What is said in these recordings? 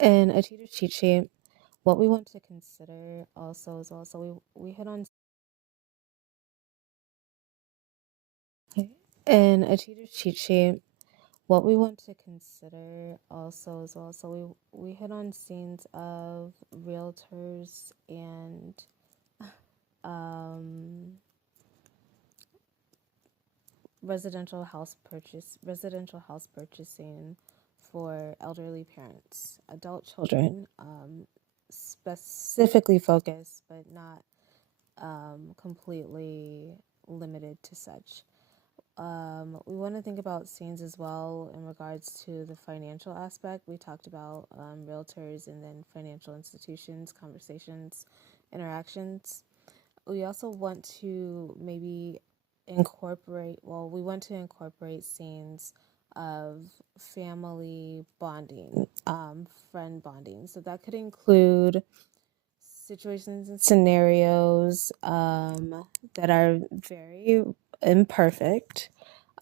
In a teacher's cheat sheet, what we want to consider also as well. So we hit on in a teacher's cheat sheet. What we want to consider also as well. So we hit on scenes of realtors and um, residential house purchasing for elderly parents, adult children, specifically focused, but not completely limited to such. We want to think about scenes as well in regards to the financial aspect. We talked about realtors and then financial institutions, conversations, interactions. We also want to maybe we want to incorporate scenes of family bonding, friend bonding. So that could include situations and scenarios that are very imperfect,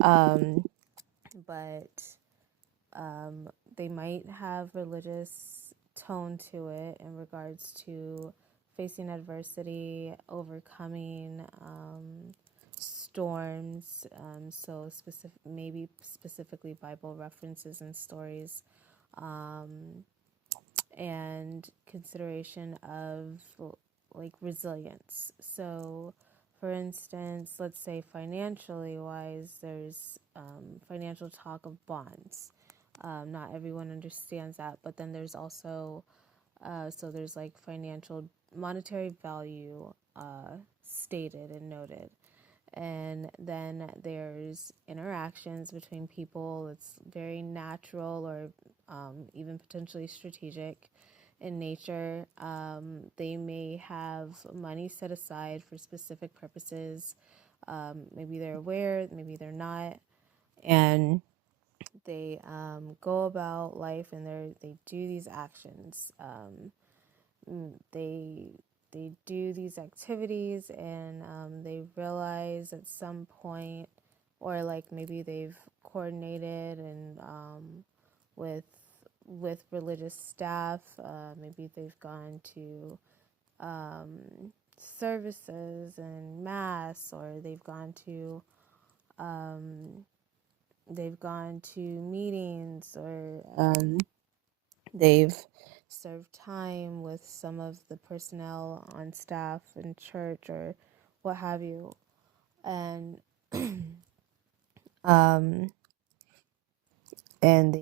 um, but um, they might have religious tone to it in regards to facing adversity, overcoming storms. So maybe specifically Bible references and stories, um, and consideration of like resilience. So, for instance, let's say financially wise, there's financial talk of bonds. Not everyone understands that, but then there's also so there's like financial monetary value stated and noted. And then there's interactions between people. It's very natural or even potentially strategic in nature. They may have money set aside for specific purposes. Maybe they're aware, maybe they're not. And they go about life and they do these actions. They do these activities and they realize at some point, or like maybe they've coordinated and with religious staff. Maybe they've gone to services and mass, or they've gone to meetings, or they've served time with some of the personnel on staff in church or what have you. And um, and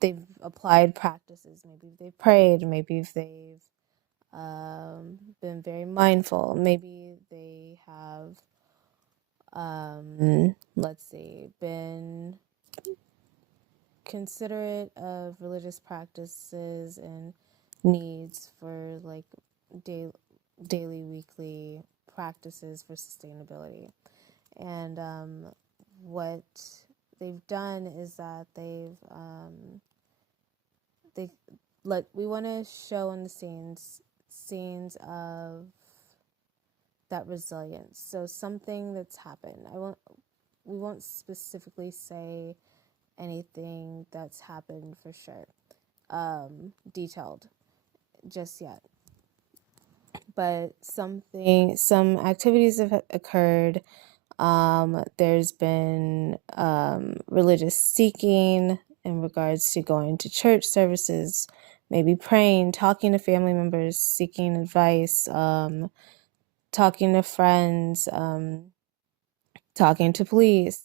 they've applied practices. Maybe they've prayed. Maybe they've been very mindful. Maybe they have, let's see, been considerate of religious practices and needs for like daily, weekly practices for sustainability. And what they've done is that they like we want to show in the scenes of that resilience. So something that's happened. We won't specifically say anything that's happened for sure, detailed just yet. But some activities have occurred. There's been religious seeking in regards to going to church services, maybe praying, talking to family members, seeking advice, talking to friends, talking to police,